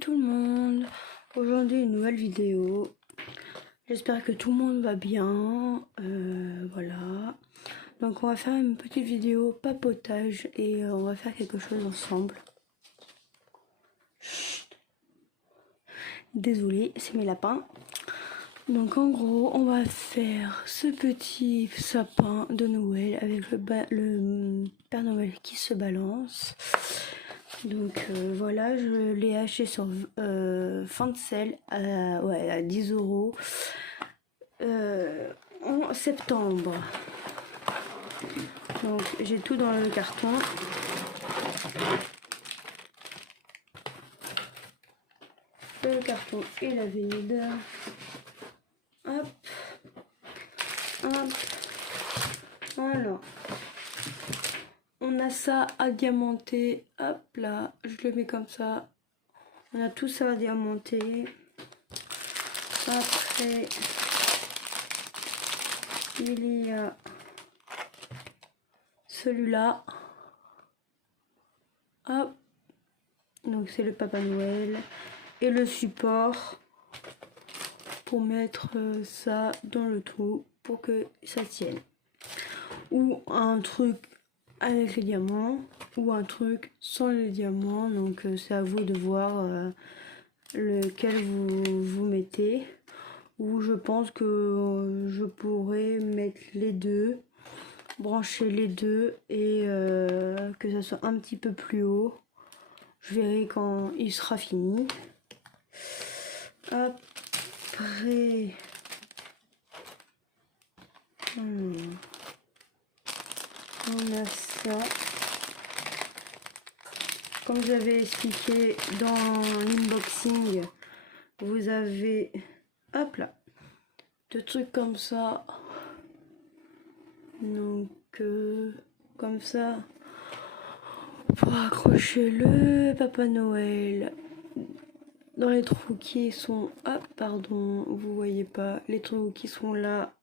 Tout le monde, aujourd'hui une nouvelle vidéo. J'espère que tout le monde va bien. Voilà. Donc on va faire une petite vidéo papotage et on va faire quelque chose ensemble. Chut. Désolée, c'est mes lapins. Donc en gros, on va faire ce petit sapin de Noël avec le Père Noël qui se balance. Donc voilà, je l'ai acheté sur fin de sel à 10 € en septembre. Donc j'ai tout dans le carton. Le carton et la vide. Hop. Hop. Voilà. On a ça à diamanter. Hop là, je le mets comme ça. On a tout ça à diamanter. Après, il y a celui-là. Hop. Donc c'est le Papa Noël. Et le support pour mettre ça dans le trou pour que ça tienne. Ou un truc avec les diamants ou un truc sans les diamants. Donc c'est à vous de voir lequel vous mettez. Ou je pense que je pourrais mettre les deux, brancher les deux et que ça soit un petit peu plus haut. Je verrai quand il sera fini. Après, on a ça. Comme j'avais expliqué dans l'inboxing, vous avez, hop là, deux trucs comme ça. Donc, comme ça, pour accrocher le Papa Noël dans les trous qui sont, ah pardon, vous voyez pas, les trous qui sont là,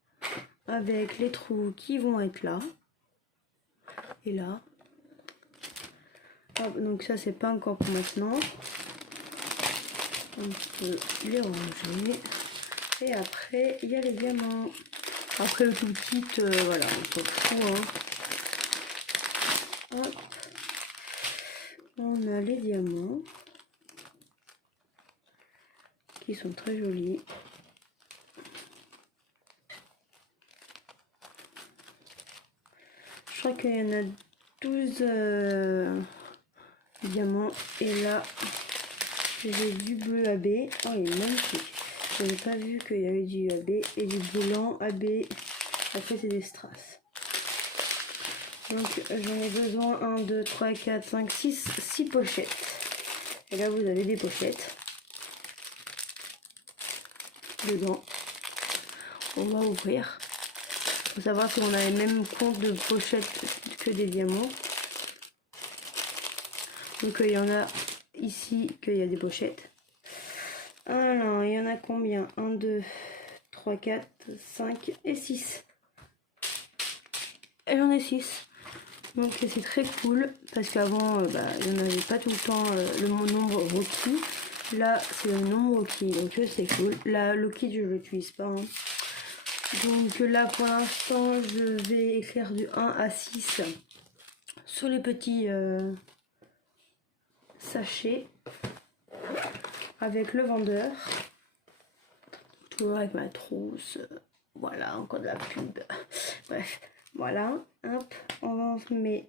avec les trous qui vont être là, et là. Hop, donc ça c'est pas encore pour maintenant. On peut les ranger. Et après, il y a les diamants. Après le tout petit, voilà, on s'en fout. Hein. Hop. On a les diamants. Qui sont très jolis. Je crois qu'il y en a 12 diamants. Et là, j'ai du bleu AB. Oh, il est magnifique. Je n'avais pas vu qu'il y avait du AB et du blanc AB. Après, c'est des strass. Donc, j'en ai besoin 1, 2, 3, 4, 5, 6 pochettes. Et là, vous avez des pochettes. Dedans. On va ouvrir. Il faut savoir si on a les mêmes comptes de pochettes que des diamants. Donc, il y en a ici qu'il y a des pochettes. Alors, il y en a combien? 1, 2, 3, 4, 5 et 6. Et j'en ai 6. Donc c'est très cool parce qu'avant il n'y en avait pas tout le temps le nombre requis. Là c'est le nombre requis, donc c'est cool. Là le kit je ne l'utilise pas. Hein. Donc là pour l'instant je vais écrire du 1 à 6 sur les petits sachets avec le vendeur. Toujours avec ma trousse. Voilà, encore de la pub. Bref, voilà. Hop, on met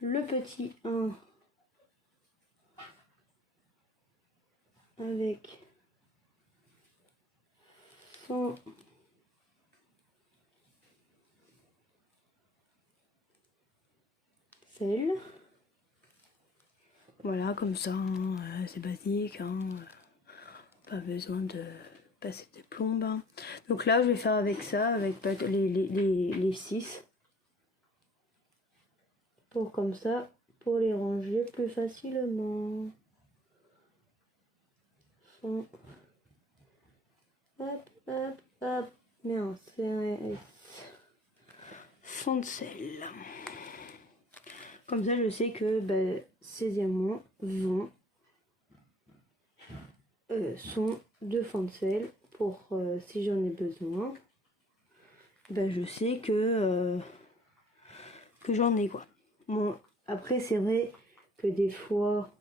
le petit 1 avec son sel. Voilà, comme ça, c'est basique. Hein, pas besoin de passer des plombes. Hein. Donc là, je vais faire avec ça, avec les 6. Pour comme ça, pour les ranger plus facilement. Hop, hop, hop. Merde, c'est un fond de sel. Comme ça, je sais que ces diamants vont sont de fond de sel pour si j'en ai besoin. Ben, je sais que j'en ai quoi. Bon, après c'est vrai que des fois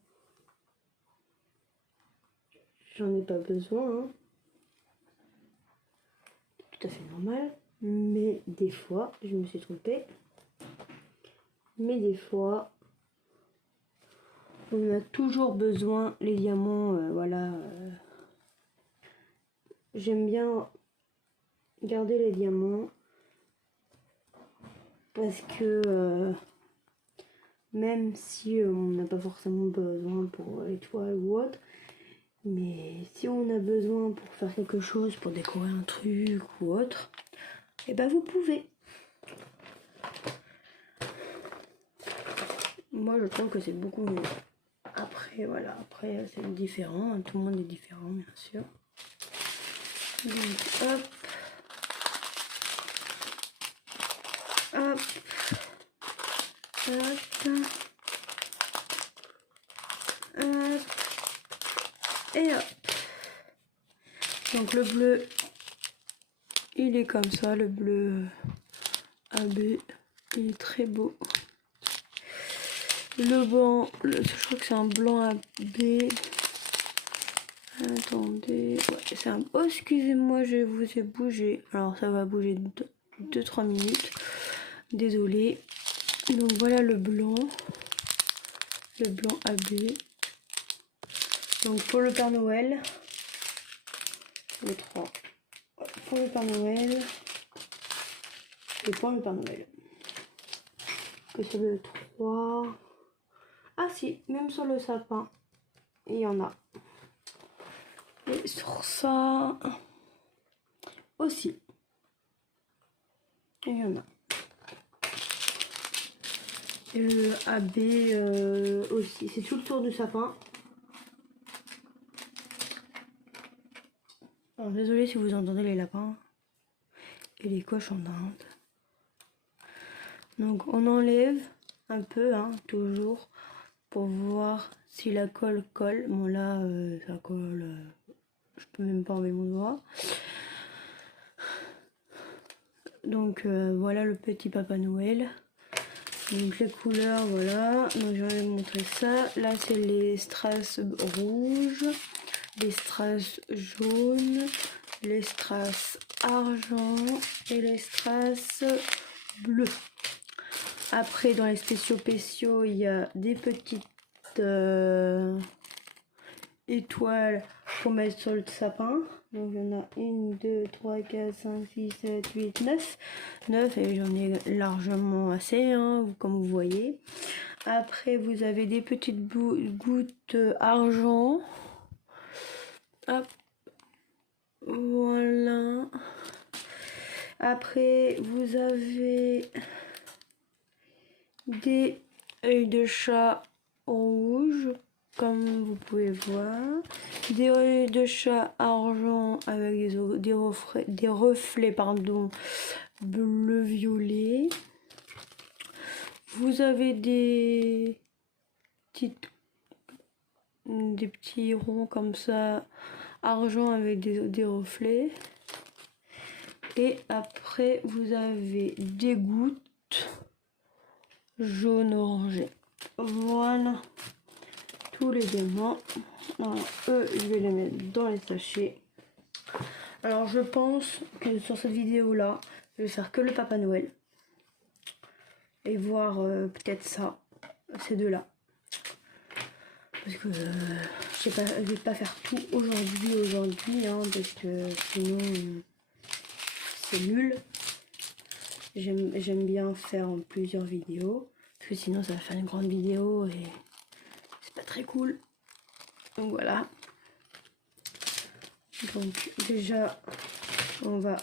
j'en ai pas besoin, hein. Tout à fait normal. Mais des fois, je me suis trompée. Mais des fois, on a toujours besoin les diamants, voilà. J'aime bien garder les diamants parce que même si on n'a pas forcément besoin pour l'étoile ou autre, mais si on a besoin pour faire quelque chose, pour décorer un truc ou autre, et ben vous pouvez. Moi je trouve que c'est beaucoup mieux. Après voilà, après c'est différent, tout le monde est différent bien sûr. Donc hop. Hop. Hop. Hop. Et hop. Donc le bleu, il est comme ça, le bleu AB, il est très beau. Le blanc, je crois que c'est un blanc AB. Attendez, ouais, c'est un... Oh, excusez-moi, je vous ai bougé. Alors ça va bouger 2-3 minutes. Désolée. Donc voilà le blanc AB. Donc pour le Père Noël, le 3. Pour le Père Noël et pour le Père Noël. Que c'est le 3. Ah si, même sur le sapin, il y en a. Et sur ça aussi, il y en a. Et le AB aussi, c'est tout le tour du sapin. Alors désolé si vous entendez les lapins et les cochons d'Inde. Donc on enlève un peu, hein, toujours, pour voir si la colle colle. Bon là, ça colle, je peux même pas enlever mon doigt. Donc voilà le petit Papa Noël. Donc les couleurs, voilà. Donc je vais vous montrer ça. Là c'est les strass rouges, les strass jaunes, les strass argent et les strass bleus. Après dans les spéciaux, il y a des petites étoiles pour mettre sur le sapin. Donc il y en a 1, 2, 3, 4, 5, 6, 7, 8, 9. 9 et j'en ai largement assez, hein, comme vous voyez. Après vous avez des petites gouttes argent. Hop. Voilà. Après vous avez des œils de chat rouges, comme vous pouvez voir, des œils de chat argent avec des reflets pardon, bleu-violet. Vous avez des petits ronds comme ça, argent avec des reflets. Et après, vous avez des gouttes jaune orangé. Voilà tous les diamants. Alors, eux, je vais les mettre dans les sachets. Alors je pense que sur cette vidéo là, je vais faire que le Papa Noël et voir peut-être ça, ces deux là, parce que je sais pas, je vais pas faire tout aujourd'hui, hein, parce que sinon c'est nul. J'aime bien faire plusieurs vidéos, parce que sinon ça va faire une grande vidéo et c'est pas très cool. Donc voilà. Donc déjà on va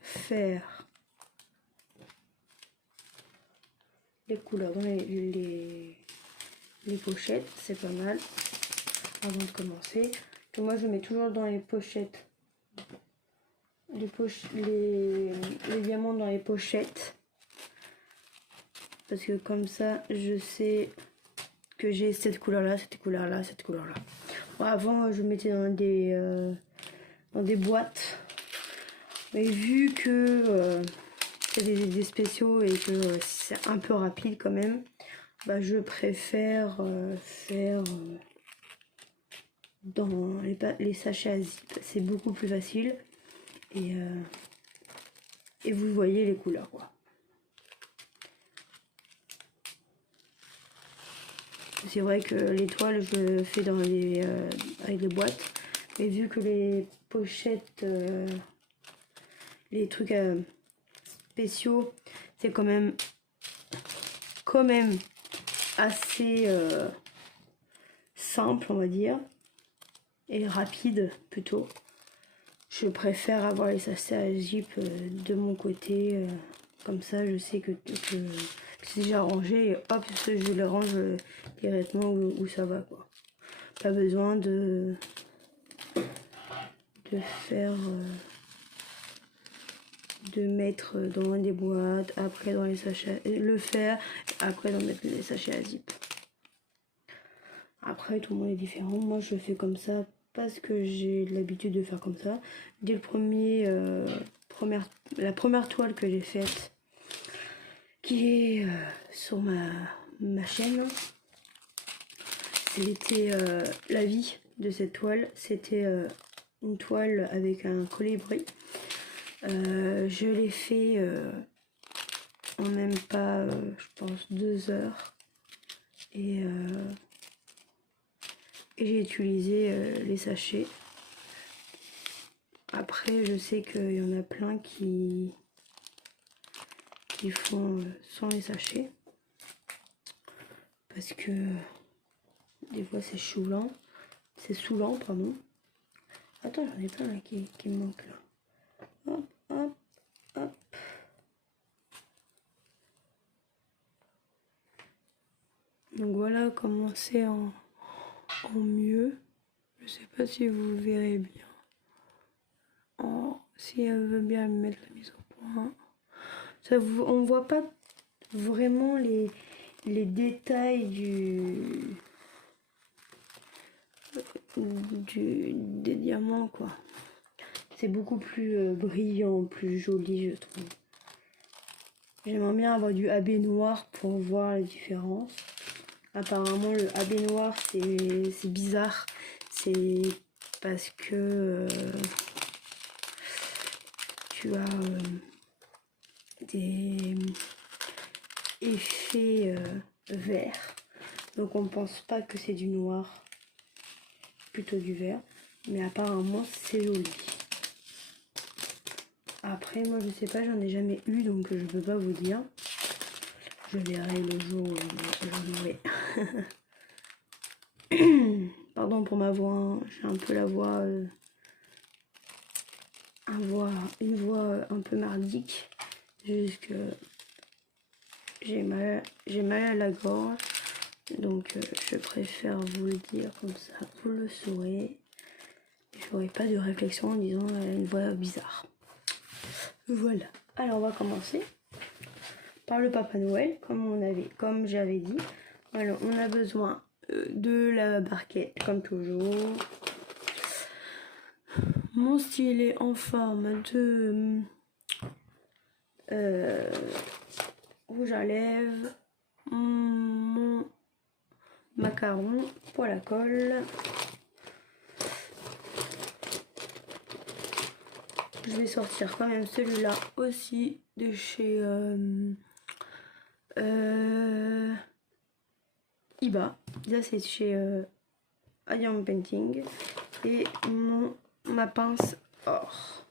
faire les couleurs dans les pochettes, c'est pas mal avant de commencer. Donc moi je mets toujours dans les pochettes les diamants dans les pochettes, parce que comme ça je sais que j'ai cette couleur là, cette couleur là, cette couleur là. Bon, avant je mettais dans des boîtes, mais vu que c'est des spéciaux et que c'est un peu rapide quand même, bah, je préfère faire dans les sachets à zip. C'est beaucoup plus facile et vous voyez les couleurs quoi. C'est vrai que les toiles je fais dans avec des boîtes, mais vu que les pochettes, les trucs spéciaux, c'est quand même assez simple on va dire, et rapide plutôt. Je préfère avoir les sachets à zip de mon côté, comme ça je sais que c'est déjà rangé et hop je les range directement où ça va quoi. Pas besoin de faire de mettre dans des boîtes, après dans les sachets, le faire, après d'en mettre les sachets à zip. Après tout le monde est différent, moi je fais comme ça parce que j'ai l'habitude de faire comme ça. Dès la première toile que j'ai faite, qui est sur ma chaîne, c'était la vie de cette toile. C'était une toile avec un colibri. Je l'ai fait en même pas, je pense, 2 heures. Et j'ai utilisé les sachets. Après, je sais qu'il y en a plein qui font sans les sachets. Parce que des fois c'est saoulant. C'est saoulant, pardon. Attends, j'en ai plein là qui me manquent là. Hop, hop, hop. Donc voilà comment c'est en mieux. Je sais pas si vous verrez bien. Si elle veut bien mettre la mise au point. On voit pas vraiment les détails des diamants quoi. C'est beaucoup plus brillant, plus joli je trouve. J'aimerais bien avoir du AB noir pour voir la différence. Apparemment le AB noir c'est bizarre. C'est parce que tu as des effets verts. Donc on pense pas que c'est du noir, plutôt du vert. Mais apparemment c'est joli. Après moi je sais pas, j'en ai jamais eu donc je peux pas vous dire. Je verrai le jour où j'en aurai. Pardon pour ma voix, hein. J'ai un peu la voix, une voix un peu merdique. Juste que j'ai mal à la gorge. Donc je préfère vous le dire comme ça, vous le saurez. J'aurai pas de réflexion en disant une voix bizarre. Voilà. Alors on va commencer par le Papa Noël, comme j'avais dit. Alors on a besoin de la barquette comme toujours. Mon stylet en forme de rouge à lèvres. Mon macaron pour la colle. Je vais sortir quand même celui-là aussi de chez Iba. Ça c'est chez Adium Painting. Et ma pince or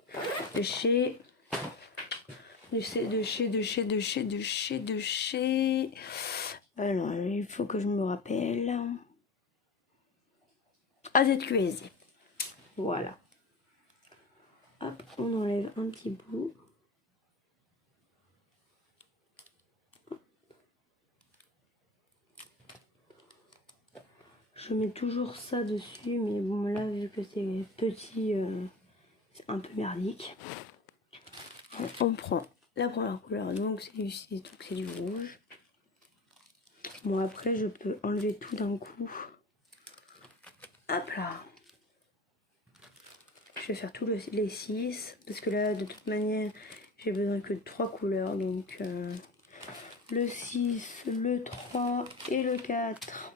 de chez alors il faut que je me rappelle. AZQSD. Voilà. Hop, on enlève un petit bout. Je mets toujours ça dessus, mais bon là vu que c'est petit, c'est un peu merdique. On prend la première couleur, donc c'est du rouge. Bon, après, je peux enlever tout d'un coup. Hop là. Je vais faire tous les 6. Parce que là, de toute manière, j'ai besoin que de 3 couleurs. Donc, le 6, le 3 et le 4.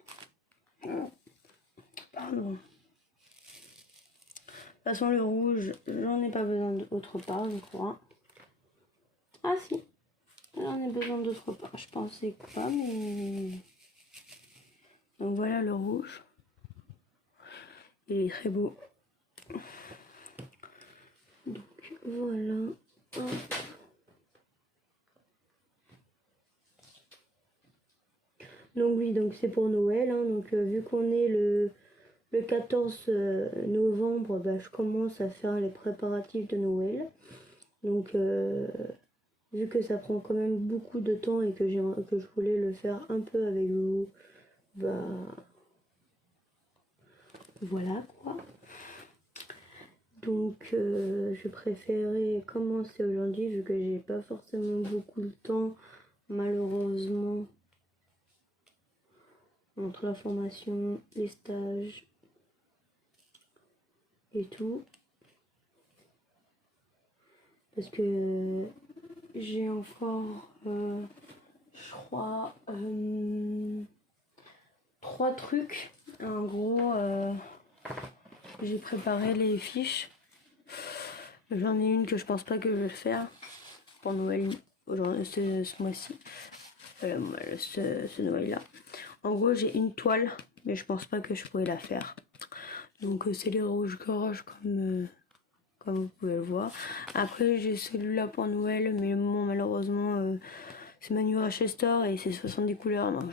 Pardon. De toute façon, le rouge, j'en ai pas besoin d'autre part, je crois. Ah si, j'en ai besoin d'autre part. Je pensais pas, mais... Donc voilà le rouge. Il est très beau. Donc voilà. Hop. Donc oui, donc c'est pour Noël. Hein. Donc vu qu'on est le 14 novembre, bah, je commence à faire les préparatifs de Noël. Donc vu que ça prend quand même beaucoup de temps et que je voulais le faire un peu avec vous, bah voilà quoi. Donc je préférais commencer aujourd'hui vu que j'ai pas forcément beaucoup de temps malheureusement entre la formation, les stages et tout. Parce que j'ai encore je crois 3 trucs. En gros j'ai préparé les fiches. J'en ai une que je pense pas que je vais faire pour Noël ce mois-ci. Ce Noël là. En gros j'ai une toile mais je pense pas que je pourrais la faire. Donc c'est les rouges-gorge comme vous pouvez le voir. Après j'ai celui-là pour Noël mais bon, malheureusement c'est Manu Rochester et c'est 70 couleurs donc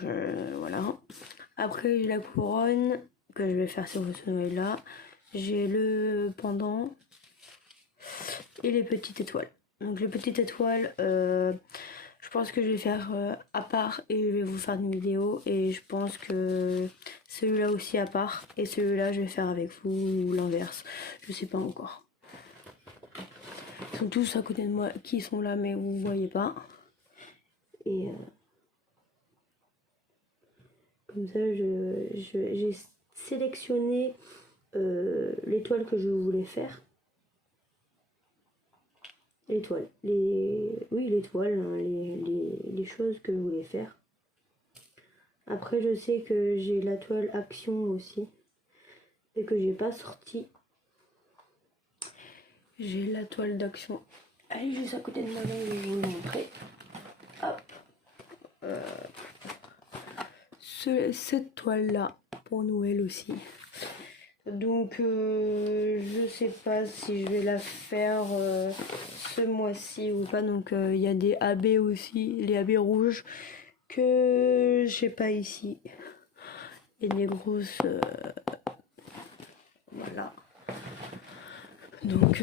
voilà. Après j'ai la couronne que je vais faire sur ce Noël là. J'ai le pendant et les petites étoiles. Donc les petites étoiles, je pense que je vais faire à part et je vais vous faire une vidéo. Et je pense que celui-là aussi à part et celui-là je vais faire avec vous ou l'inverse. Je sais pas encore. Ils sont tous à côté de moi qui sont là mais vous voyez pas. Et comme ça j'ai sélectionné l'étoile que je voulais faire. L'étoile, l'étoile, hein, les choses que je voulais faire. Après je sais que j'ai la toile action aussi et que j'ai pas sorti. J'ai la toile d'action. Elle est juste à côté de moi, là, je vais vous montrer. Hop. Cette toile là pour Noël aussi. Donc je sais pas si je vais la faire ce mois-ci ou pas. Donc il y a des AB aussi, les AB rouges que j'ai pas ici. Et des grosses voilà. Donc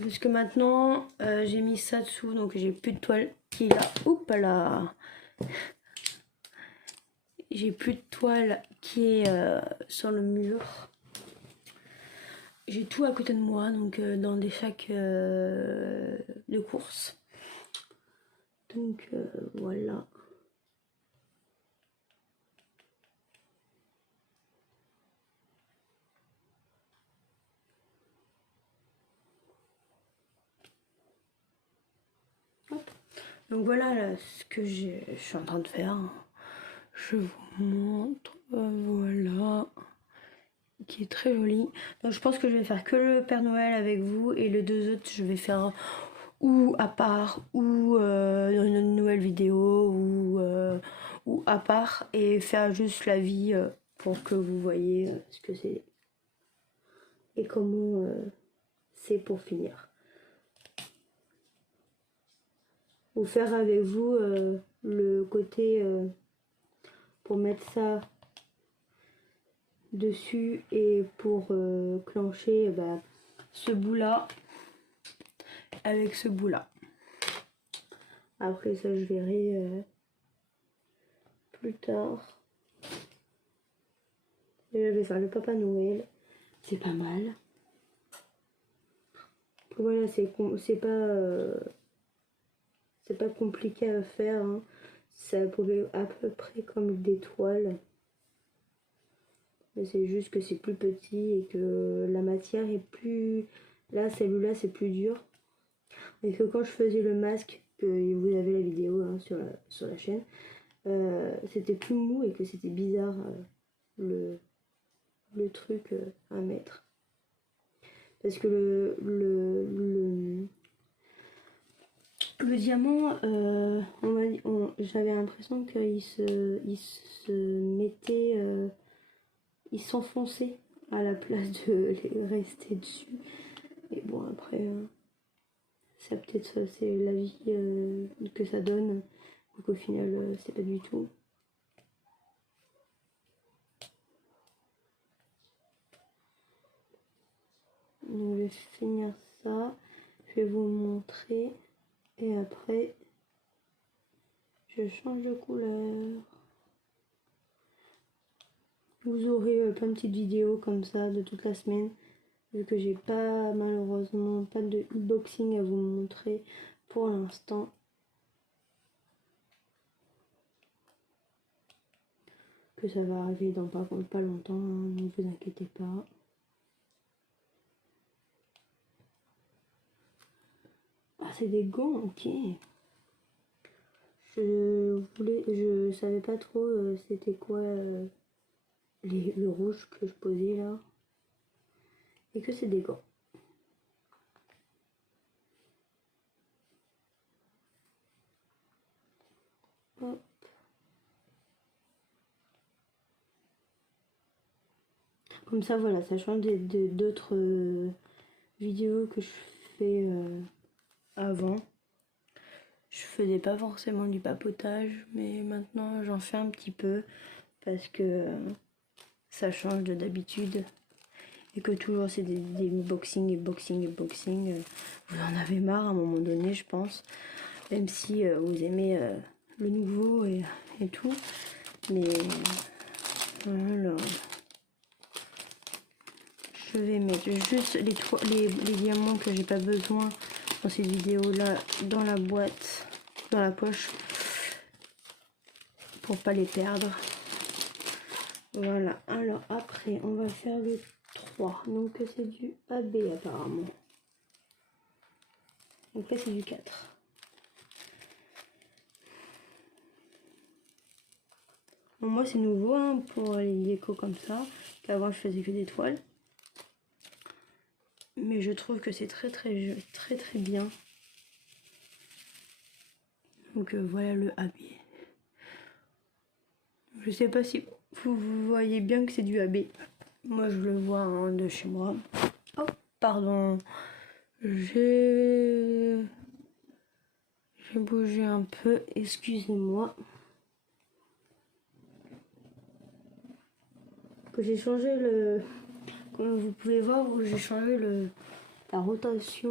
parce que maintenant j'ai mis ça dessous donc j'ai plus de toile qui est là. Oups là. J'ai plus de toile qui est sur le mur. J'ai tout à côté de moi, donc dans des sacs de course. Donc voilà. Hop. Donc voilà là, ce que je suis en train de faire. Je vous montre. Voilà. Qui est très joli. Donc je pense que je vais faire que le Père Noël avec vous et les deux autres je vais faire ou à part ou dans une nouvelle vidéo ou à part et faire juste la vie pour que vous voyez ce que c'est et comment c'est pour finir. Ou faire avec vous le côté pour mettre ça dessus et pour clencher ce bout là avec ce bout là. Après ça je verrai plus tard. Et je vais faire le Papa Noël, c'est pas mal. Voilà, c'est pas compliqué à faire, hein. ça pouvait à peu près comme des toiles. Mais c'est juste que c'est plus petit et que la matière est plus... Là, celui-là, c'est plus dur. Et que quand je faisais le masque, que vous avez la vidéo hein, sur la chaîne, c'était plus mou et que c'était bizarre le truc à mettre. Parce que le diamant, j'avais l'impression qu'il se mettait, il s'enfonçait à la place de rester dessus. Et bon, après, ça peut-être c'est la vie que ça donne. Donc au final, c'est pas du tout. Donc je vais finir ça. Je vais vous montrer. Et après, je change de couleur. Vous aurez plein de petites vidéos comme ça de toute la semaine. Vu que j'ai pas malheureusement pas de unboxing à vous montrer pour l'instant. Que ça va arriver dans pas longtemps, hein, ne vous inquiétez pas. Ah, c'est des gants, ok. Je savais pas trop c'était quoi le rouge que je posais là. Et que c'est des gants. Hop. Comme ça, voilà, ça change d'autres vidéos que je fais avant. Je faisais pas forcément du papotage, mais maintenant j'en fais un petit peu parce que ça change de d'habitude et que toujours c'est des boxing et boxing et boxing. Vous en avez marre à un moment donné, je pense, même si vous aimez le nouveau et tout, mais voilà. Je vais mettre juste les diamants que j'ai pas besoin dans cette vidéo là dans la boîte, dans la poche, pour pas les perdre. Voilà, alors après on va faire le 3, donc c'est du AB apparemment. Donc là c'est du 4. Bon, moi c'est nouveau hein, pour les décos comme ça, qu'avant je faisais que des toiles. Mais je trouve que c'est très bien. Donc voilà le AB. Je sais pas si vous voyez bien que c'est du AB. Moi je le vois hein, de chez moi. Oh pardon. J'ai bougé un peu, excusez-moi. Que j'ai changé le... Comme vous pouvez voir, j'ai changé la rotation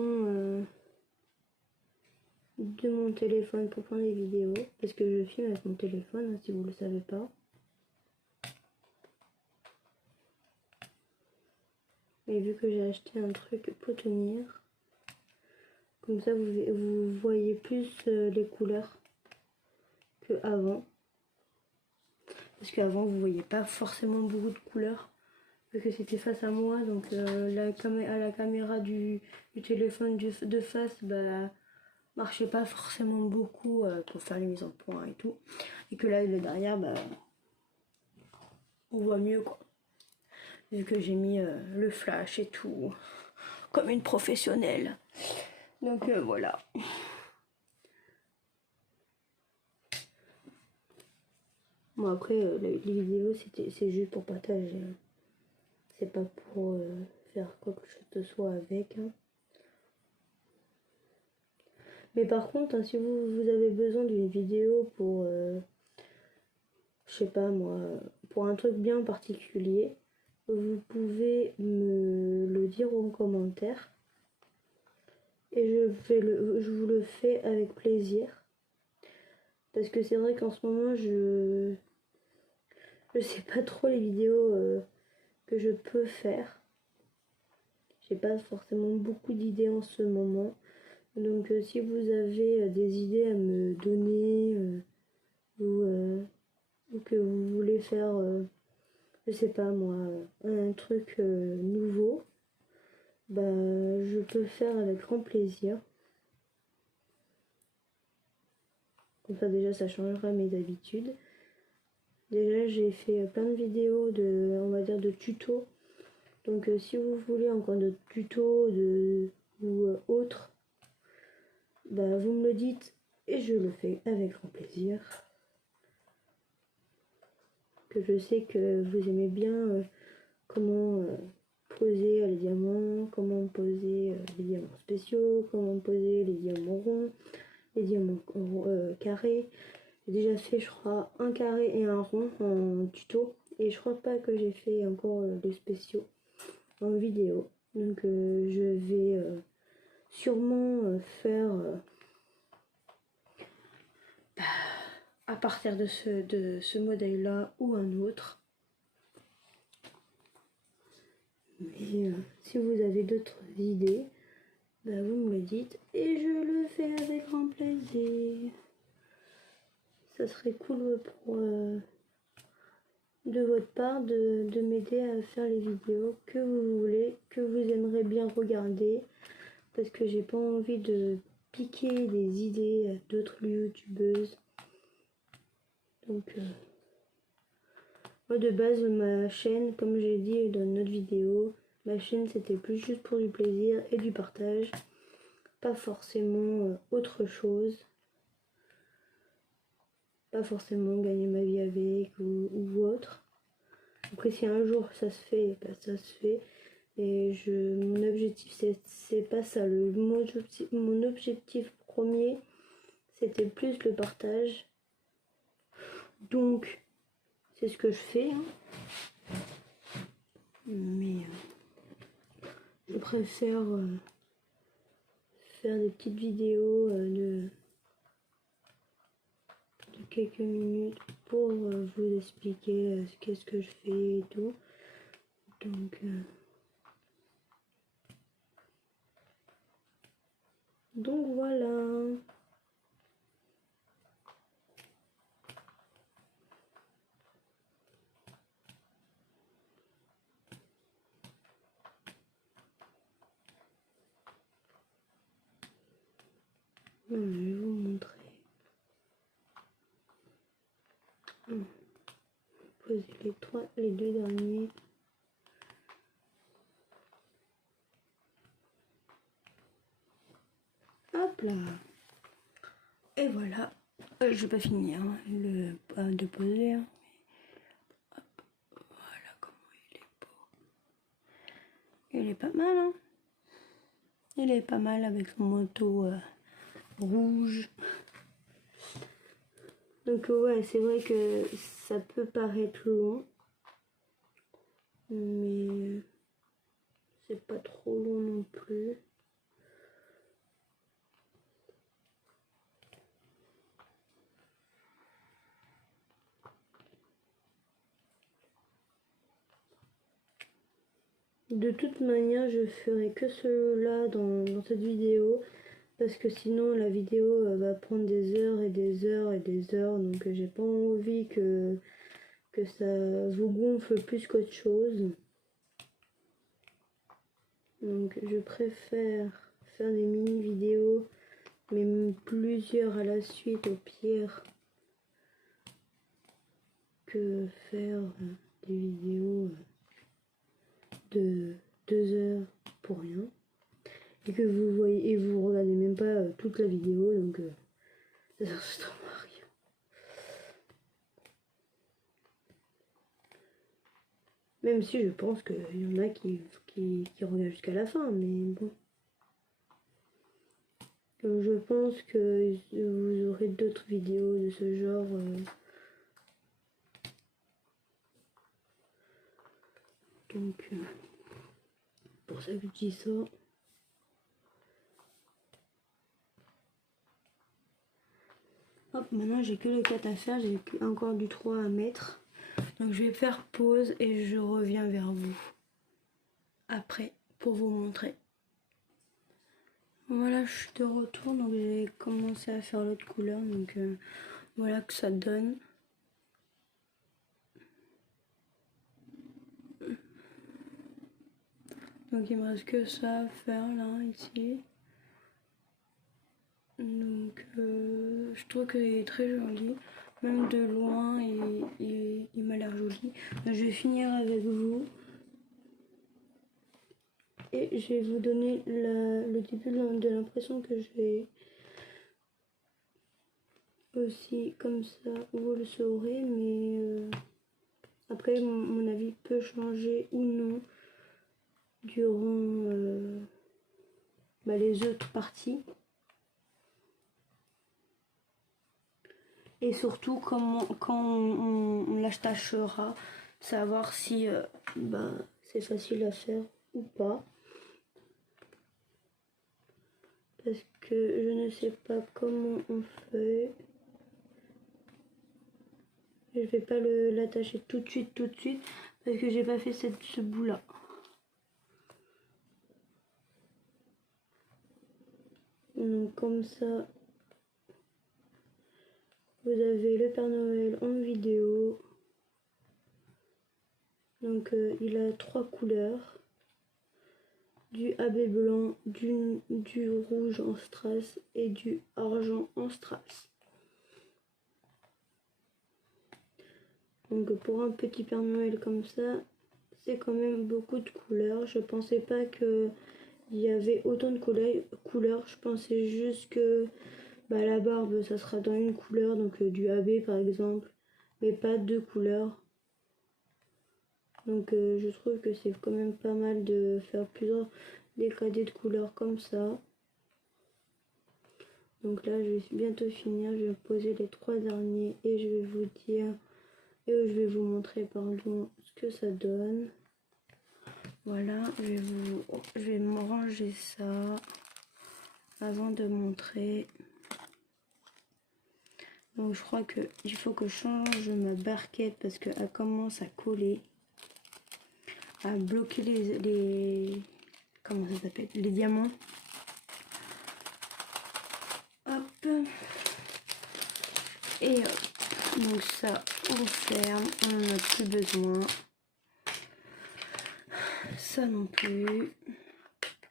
de mon téléphone pour prendre des vidéos. Parce que je filme avec mon téléphone, si vous le savez pas. Et vu que j'ai acheté un truc pour tenir, comme ça vous voyez plus les couleurs que avant. Parce qu'avant vous voyez pas forcément beaucoup de couleurs. Parce que c'était face à moi, donc à la caméra du téléphone de face, bah, marchait pas forcément beaucoup pour faire les mises en point et tout. Et que là, le derrière, bah, on voit mieux quoi. Vu que j'ai mis le flash et tout, comme une professionnelle. Donc voilà. Bon après, les vidéos, c'est juste pour partager. Hein. C'est pas pour faire quoi que ce soit avec. Hein. Mais par contre, hein, si vous avez besoin d'une vidéo pour, je sais pas moi, pour un truc bien particulier, vous pouvez me le dire en commentaire. Et je vous le fais avec plaisir. Parce que c'est vrai qu'en ce moment, je sais pas trop les vidéos que je peux faire. J'ai pas forcément beaucoup d'idées en ce moment. Donc si vous avez des idées à me donner, ou que vous voulez faire, je sais pas moi, un truc nouveau, bah je peux faire avec grand plaisir. Comme ça déjà ça changera mes habitudes. Déjà j'ai fait plein de vidéos de, on va dire, de tutos. Donc si vous voulez encore de tutos ou autres, bah vous me le dites et je le fais avec grand plaisir. Que je sais que vous aimez bien comment poser les diamants, comment poser les diamants spéciaux, comment poser les diamants ronds, les diamants carrés. J'ai déjà fait, je crois, un carré et un rond en tuto. Et je crois pas que j'ai fait encore les spéciaux en vidéo. Donc je vais sûrement faire à partir de ce modèle-là ou un autre. Mais si vous avez d'autres idées, bah, vous me le dites et je le fais avec grand plaisir. Ça serait cool pour de votre part de m'aider à faire les vidéos que vous voulez, que vous aimeriez bien regarder, parce que j'ai pas envie de piquer des idées à d'autres youtubeuses. Donc moi de base ma chaîne, comme j'ai dit dans une autre vidéo, ma chaîne c'était plus juste pour du plaisir et du partage, pas forcément autre chose. Pas forcément gagner ma vie avec ou autre. Après si un jour ça se fait, bah ça se fait. Et mon objectif c'est pas ça. Mon objectif premier c'était plus le partage. Donc c'est ce que je fais. Hein. Mais je préfère faire des petites vidéos de quelques minutes pour vous expliquer qu'est-ce que je fais et tout. Donc voilà. Je vais vous montrer. Poser les deux derniers. Hop là. Et voilà. Je vais pas finir de poser. Hein. Hop. Voilà comment il est beau. Il est pas mal. Hein. Il est pas mal avec son manteau rouge. Donc ouais, c'est vrai que ça peut paraître long. Mais c'est pas trop long non plus. De toute manière, je ferai que cela dans cette vidéo. Parce que sinon la vidéo va prendre des heures et des heures et des heures. Donc j'ai pas envie que ça vous gonfle plus qu'autre chose. Donc je préfère faire des mini vidéos, mais plusieurs à la suite au pire, que faire des vidéos de 2 heures pour rien. Et que vous voyez et vous regardez même pas toute la vidéo, donc ça sert strictement à rien. Même si je pense qu'il y en a qui regardent jusqu'à la fin, mais bon. Donc je pense que vous aurez d'autres vidéos de ce genre. Donc pour ça que je dis ça. Hop, maintenant j'ai que le 4 à faire, j'ai encore du 3 à mettre. Donc je vais faire pause et je reviens vers vous après pour vous montrer. Voilà, je suis de retour, donc j'ai commencé à faire l'autre couleur. Donc Voilà que ça donne. Donc il me reste que ça à faire là, ici. Donc je trouve qu'il est très joli. Même de loin, il m'a l'air joli. Donc, je vais finir avec vous. Et je vais vous donner le début de l'impression que j'ai. Aussi, comme ça, vous le saurez. Mais après, mon avis peut changer ou non durant les autres parties. Et surtout quand on l'attachera, savoir si c'est facile à faire ou pas. Parce que je ne sais pas comment on fait. Je vais pas l'attacher tout de suite parce que j'ai pas fait ce bout là. Donc comme ça, vous avez le Père Noël en vidéo. Donc il a 3 couleurs. Du AB blanc, du rouge en strass et du argent en strass. Donc pour un petit Père Noël comme ça, c'est quand même beaucoup de couleurs. Je pensais pas qu'il y avait autant de couleurs. Je pensais juste que la barbe ça sera dans une couleur, donc du AB par exemple, mais pas 2 couleurs. Donc je trouve que c'est quand même pas mal de faire plusieurs décadés de couleurs comme ça. Donc là je vais bientôt finir, je vais poser les 3 derniers et je vais vous dire, et je vais vous montrer pardon ce que ça donne. Voilà, je vais me ranger ça avant de montrer. Donc je crois que il faut que je change ma barquette parce qu'elle commence à coller, à bloquer les comment ça s'appelle, les diamants. Hop. Et hop. Donc ça on ferme, on n'en a plus besoin. Ça non plus.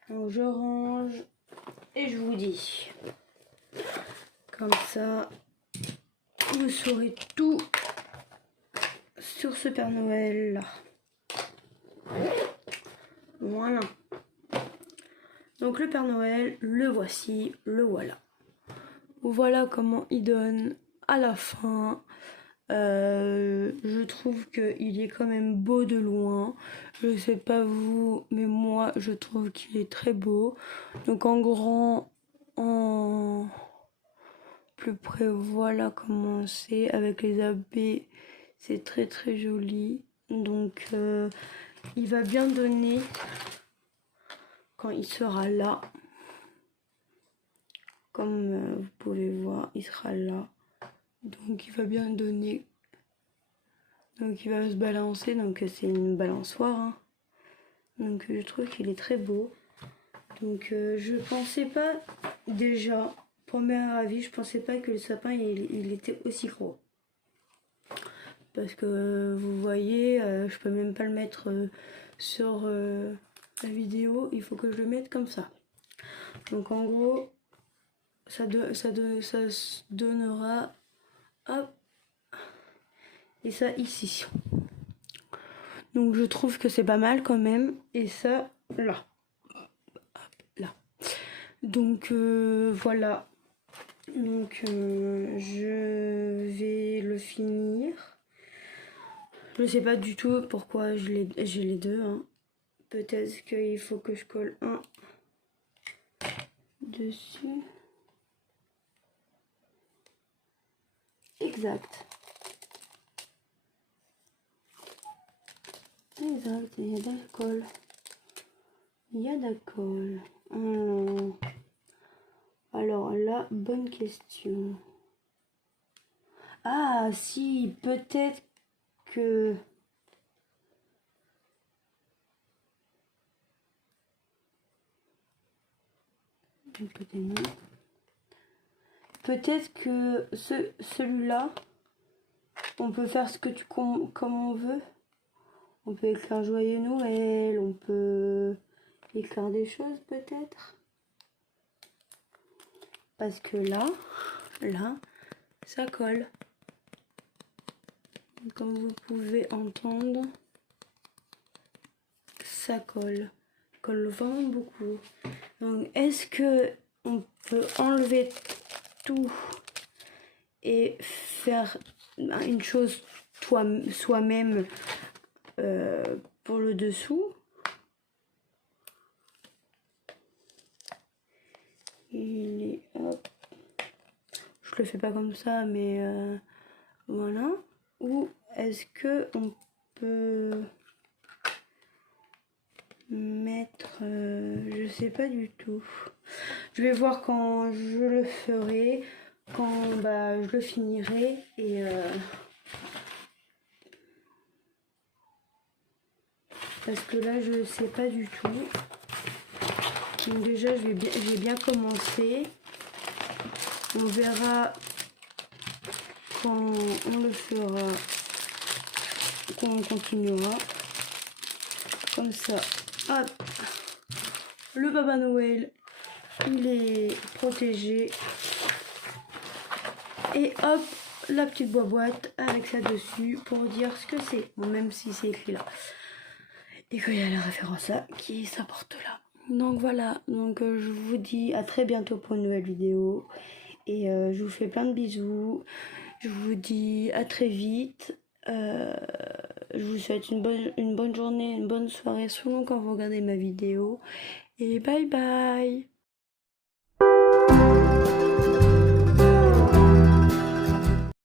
Donc je range et je vous dis. Comme ça, vous saurez tout sur ce Père Noël là. Voilà. Donc le Père Noël, le voici, le voilà. Voilà comment il donne à la fin. Je trouve qu'il est quand même beau de loin. Je sais pas vous, mais moi je trouve qu'il est très beau. Donc en grand, en plus près, voilà comment c'est avec les abbés. C'est très très joli. Donc il va bien donner quand il sera là. Comme vous pouvez voir, il sera là. Donc il va bien donner. Donc il va se balancer. Donc c'est une balançoire. Hein. Donc je trouve qu'il est très beau. Donc je pensais pas déjà, premier avis, je pensais pas que le sapin il était aussi gros. Parce que vous voyez, je peux même pas le mettre sur la vidéo. Il faut que je le mette comme ça. Donc en gros, ça se donnera, hop, et ça ici. Donc je trouve que c'est pas mal quand même. Et ça là, hop, là. Donc voilà. Donc je vais le finir. Je sais pas du tout pourquoi j'ai les deux. Hein. Peut-être qu'il faut que je colle un dessus. Exact. Exact, il y a de la colle. Il y a de la colle. Alors là, bonne question. Ah si, peut-être que... peut-être que celui-là, on peut faire ce que comme on veut. On peut écrire Joyeux Noël, on peut écrire des choses peut-être. Parce que là, ça colle. Comme vous pouvez entendre, ça colle. Colle vraiment beaucoup. Donc est-ce que on peut enlever tout et faire une chose soi-même pour le dessous? Hop. Je le fais pas comme ça, mais voilà. Ou est-ce que on peut mettre, je sais pas du tout. Je vais voir quand je le ferai, quand je le finirai et parce que là je sais pas du tout. Donc déjà j'ai bien commencé. On verra quand on le fera, quand on continuera. Comme ça, hop, le Papa Noël, il est protégé. Et hop, la petite boîte avec ça dessus pour dire ce que c'est. Bon, même si c'est écrit là. Et qu'il y a la référence là qui s'apporte là. Donc voilà, donc je vous dis à très bientôt pour une nouvelle vidéo. Et je vous fais plein de bisous. Je vous dis à très vite. Je vous souhaite une bonne journée, une bonne soirée selon quand vous regardez ma vidéo. Et bye bye!